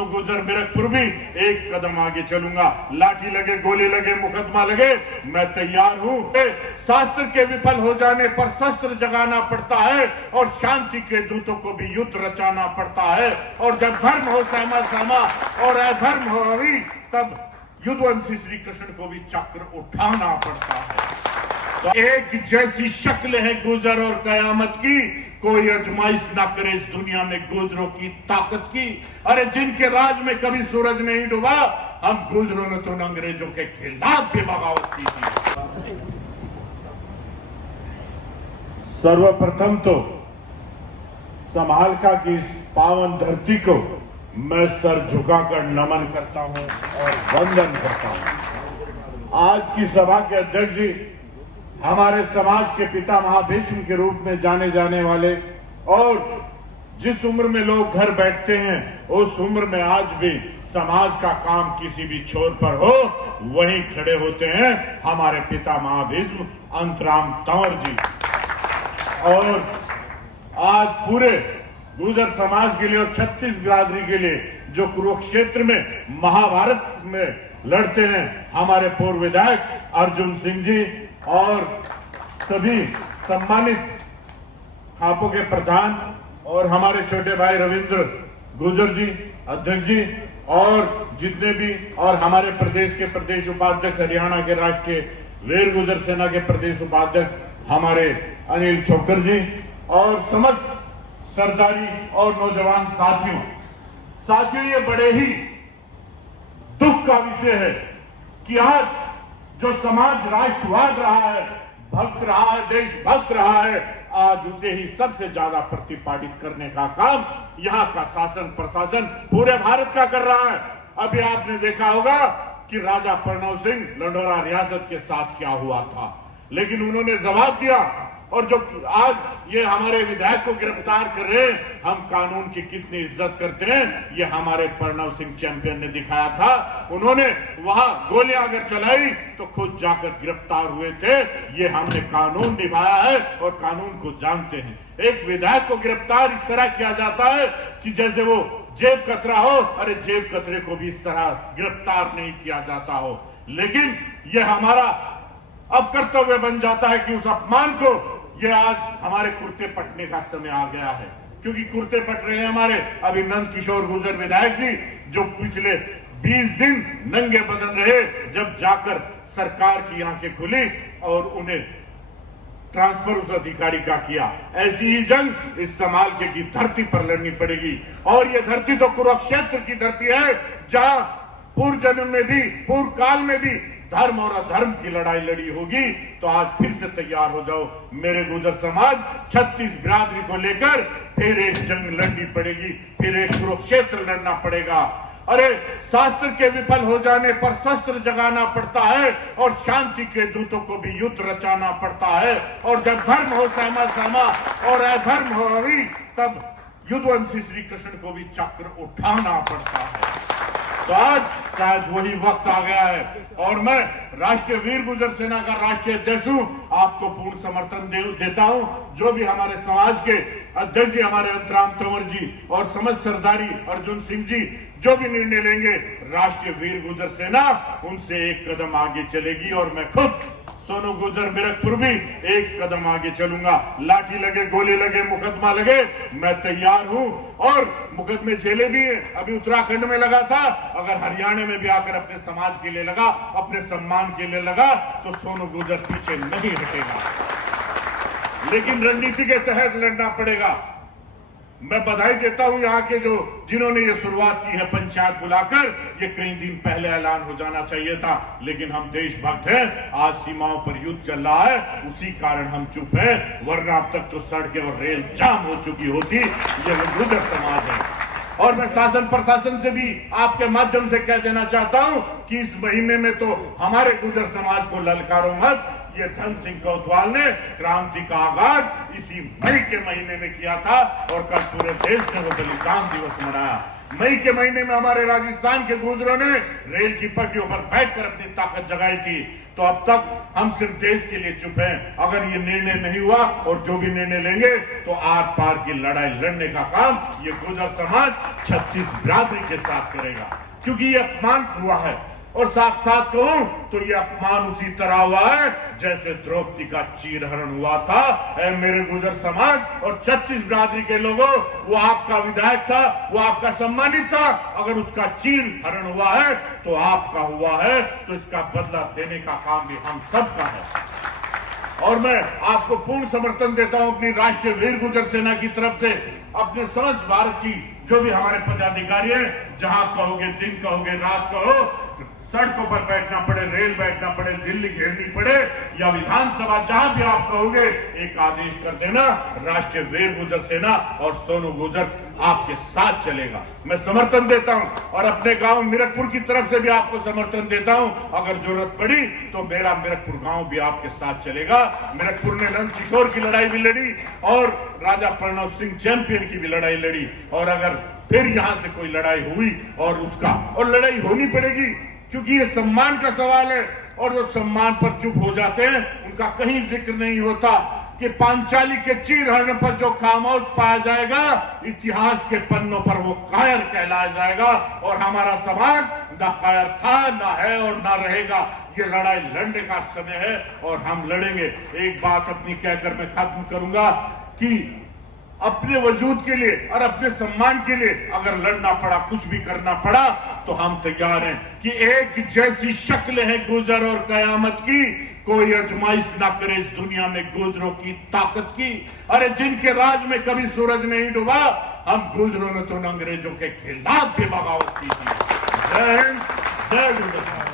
सोनू गुजर मिरकपुर भी एक कदम आगे चलूंगा। लाठी लगे, गोली लगे, मुकदमा लगे, मैं तैयार हूं। शास्त्र के विफल हो जाने पर शस्त्र जगाना पड़ता है और शांति के दूतों को भी युद्ध रचाना पड़ता है। और जब धर्म हो सहमा सहमा और अधर्म हो रवि, तब युद्धवंशी श्री कृष्ण को भी चक्र उठाना पड़ता है। तो एक जैसी शक्ल है गुजर और कयामत की, कोई अजमाइश ना करे इस दुनिया में गुजरों की ताकत की। अरे जिनके राज में कभी सूरज नहीं डूबा, हम गुजरों ने तो अंग्रेजों के खिलाफ भी बगावत की थी। सर्वप्रथम तो संभालका की इस पावन धरती को मैं सर झुकाकर नमन करता हूं और वंदन करता हूं। आज की सभा के अध्यक्ष जी हमारे समाज के पिता महाभीष्म के रूप में जाने जाने वाले, और जिस उम्र में लोग घर बैठते हैं उस उम्र में आज भी समाज का काम किसी भी छोर पर हो वहीं खड़े होते हैं हमारे पिता महाभीष्म अंतराम तंवर जी। और आज पूरे गुर्जर समाज के लिए और 36 बिरादरी के लिए जो कुरुक्षेत्र में महाभारत में लड़ते हैं हमारे पूर्व विधायक अर्जुन सिंह जी, और सभी सम्मानित खापों के प्रधान और हमारे छोटे भाई रविंद्र गुर्जर जी अध्यक्ष जी, और जितने भी, और हमारे प्रदेश के प्रदेश उपाध्यक्ष, हरियाणा के राष्ट्रीय वीर गुर्जर सेना के प्रदेश उपाध्यक्ष हमारे अनिल छोकर जी, और समस्त सरदारी और नौजवान साथियों, ये बड़े ही दुख का विषय है कि आज जो समाज राष्ट्रवाद रहा है, भक्त रहा है, देशभक्त रहा है, आज उसे ही सबसे ज्यादा प्रतिपादित करने का काम यहाँ का शासन प्रशासन पूरे भारत का कर रहा है। अभी आपने देखा होगा कि राजा प्रणव सिंह लंडोरा रियासत के साथ क्या हुआ था, लेकिन उन्होंने जवाब दिया। और जो आज ये हमारे विधायक को गिरफ्तार कर रहे हैं, हम कानून की कितनी इज्जत करते हैं, ये हमारे प्रणव सिंह चैंपियन ने दिखाया था। उन्होंने वहां गोलियां अगर चलाई तो खुद जाकर गिरफ्तार हुए थे। ये हमने कानून निभाया है और कानून को जानते हैं। एक विधायक को गिरफ्तार इस तरह किया जाता है कि जैसे वो जेब कतरा हो। अरे जेब कतरे को भी इस तरह गिरफ्तार नहीं किया जाता हो। लेकिन ये हमारा अब कर्तव्य बन जाता है कि उस अपमान को, ये आज हमारे कुर्ते पटने का समय आ गया है, क्योंकि कुर्ते पट रहे हैं हमारे अभी नंद किशोर गुर्जर विधायक जी, जो पिछले 20 दिन नंगे बदन रहे, जब जाकर सरकार की आंखें खुली और उन्हें ट्रांसफर उस अधिकारी का किया। ऐसी ही जंग इस समालके की धरती पर लड़नी पड़ेगी। और ये धरती तो कुरुक्षेत्र की धरती है, जहां पूर्व जन्म में भी, पूर्व काल में भी धर्म और अधर्म की लड़ाई लड़ी होगी। तो आज फिर से तैयार हो जाओ मेरे गुर्जर समाज, 36 बिरादरी को लेकर फिर एक जंग लड़नी पड़ेगी, फिर एक कुरुक्षेत्र लड़ना पड़ेगा। अरे शास्त्र के विफल हो जाने पर शस्त्र जगाना पड़ता है और शांति के दूतों को भी युद्ध रचाना पड़ता है। और जब धर्म हो सहमा सहमा और अधर्म हो रवि, तब युद्धवंशी श्री कृष्ण को भी चक्र उठाना पड़ता है। तो आज शायद वही वक्त आ गया है और मैं राष्ट्रीय वीर गुर्जर सेना का राष्ट्रीय अध्यक्ष हूं, आपको पूर्ण समर्थन देता हूं। जो भी हमारे समाज के अध्यक्ष जी हमारे अंतराम तंवर जी और समस्त सरदारी अर्जुन सिंह जी जो भी निर्णय लेंगे, राष्ट्रीय वीर गुर्जर सेना उनसे एक कदम आगे चलेगी। और मैं खुद सोनू गुजर मिरकपुर भी एक कदम आगे चलूंगा। लाठी लगे, गोली लगे, मुकदमा लगे, मैं तैयार हूं। और मुकदमे झेले भी हैं, अभी उत्तराखंड में लगा था, अगर हरियाणा में भी आकर अपने समाज के लिए लगा, अपने सम्मान के लिए लगा, तो सोनू गुजर पीछे नहीं हटेगा। लेकिन रणनीति के तहत लड़ना पड़ेगा। मैं बधाई देता हूं यहाँ के जिन्होंने ये शुरुआत की है पंचायत बुलाकर। ये कई दिन पहले ऐलान हो जाना चाहिए था, लेकिन हम देशभक्त हैं। आज सीमाओं पर युद्ध चल रहा है, उसी कारण हम चुप हैं, वरना अब तक तो सड़कें और रेल जाम हो चुकी होती। ये गुर्जर समाज है। और मैं शासन प्रशासन से भी आपके माध्यम से कह देना चाहता हूं कि इस महीने में तो हमारे गुर्जर समाज को ललकारो मत। ये धन सिंह कोतवाल ने क्रांति का आगाज इसी मई के महीने में किया था और कल पूरे देश ने वो बलिदान दिवस मनाया। मई के महीने में हमारे राजस्थान के गुर्जरों ने रेल की पटरियों पर बैठकर अपनी ताकत जगाई थी। तो तो अब तक हम सिर्फ देश के लिए चुप हैं। अगर ये निर्णय नहीं हुआ और जो भी निर्णय लेंगे तो आर पार की लड़ाई लड़ने का काम ये गुर्जर समाज 36 बिरादरी के साथ करेगा, क्योंकि ये अपमान हुआ है। और साथ साथ कहूं तो ये अपमान उसी तरह हुआ है जैसे द्रौपदी का चीरहरण हुआ था। मेरे गुर्जर समाज और 36 बिरादरी के लोगों, वो आपका विधायक था, वो आपका सम्मानित था। अगर उसका चीर हरण हुआ है तो आपका हुआ है, तो इसका बदला देने का काम भी हम सबका है। और मैं आपको पूर्ण समर्थन देता हूं अपनी राष्ट्रीय वीर गुर्जर सेना की तरफ से, अपने समस्त भारत की जो भी हमारे पदाधिकारी हैं, जहां कहोगे दिन कहोगे रात कहो, सड़कों पर बैठना पड़े, रेल बैठना पड़े, दिल्ली घेरनी पड़े या विधानसभा, जहां भी आप कहोगे एक आदेश कर देना, राष्ट्रीय वीर गुर्जर सेना और सोनू गुर्जर आपके साथ चलेगा। मैं समर्थन देता हूं और अपने गांव मिरकपुर की तरफ से भी आपको समर्थन देता हूं। अगर जरूरत पड़ी तो मेरा मिरकपुर गांव भी आपके साथ चलेगा। मिरकपुर ने नंद किशोर की लड़ाई भी लड़ी और राजा प्रणव सिंह चैंपियन की भी लड़ाई लड़ी, और अगर फिर यहां से कोई लड़ाई हुई और लड़ाई होनी पड़ेगी, क्योंकि ये सम्मान का सवाल है। और जो सम्मान पर चुप हो जाते हैं उनका कहीं जिक्र नहीं होता कि पांचाली के चीरहरण पर जो खामोश पाया जाएगा, इतिहास के पन्नों पर वो कायर कहलाया जाएगा। और हमारा समाज ना कायर था, ना है और ना रहेगा। ये लड़ाई लड़ने का समय है और हम लड़ेंगे। एक बात अपनी कहकर मैं खत्म करूंगा कि अपने वजूद के लिए और अपने सम्मान के लिए अगर लड़ना पड़ा, कुछ भी करना पड़ा, तो हम तैयार हैं कि एक जैसी शक्ल है गुर्जर और कयामत की, कोई आजमाइश ना करे इस दुनिया में गुर्जरों की ताकत की। अरे जिनके राज में कभी सूरज नहीं डूबा, हम गुर्जरों ने तो अंग्रेजों के खिलाफ भी बगावत की थी। जय हिंद, जय गुर्जर।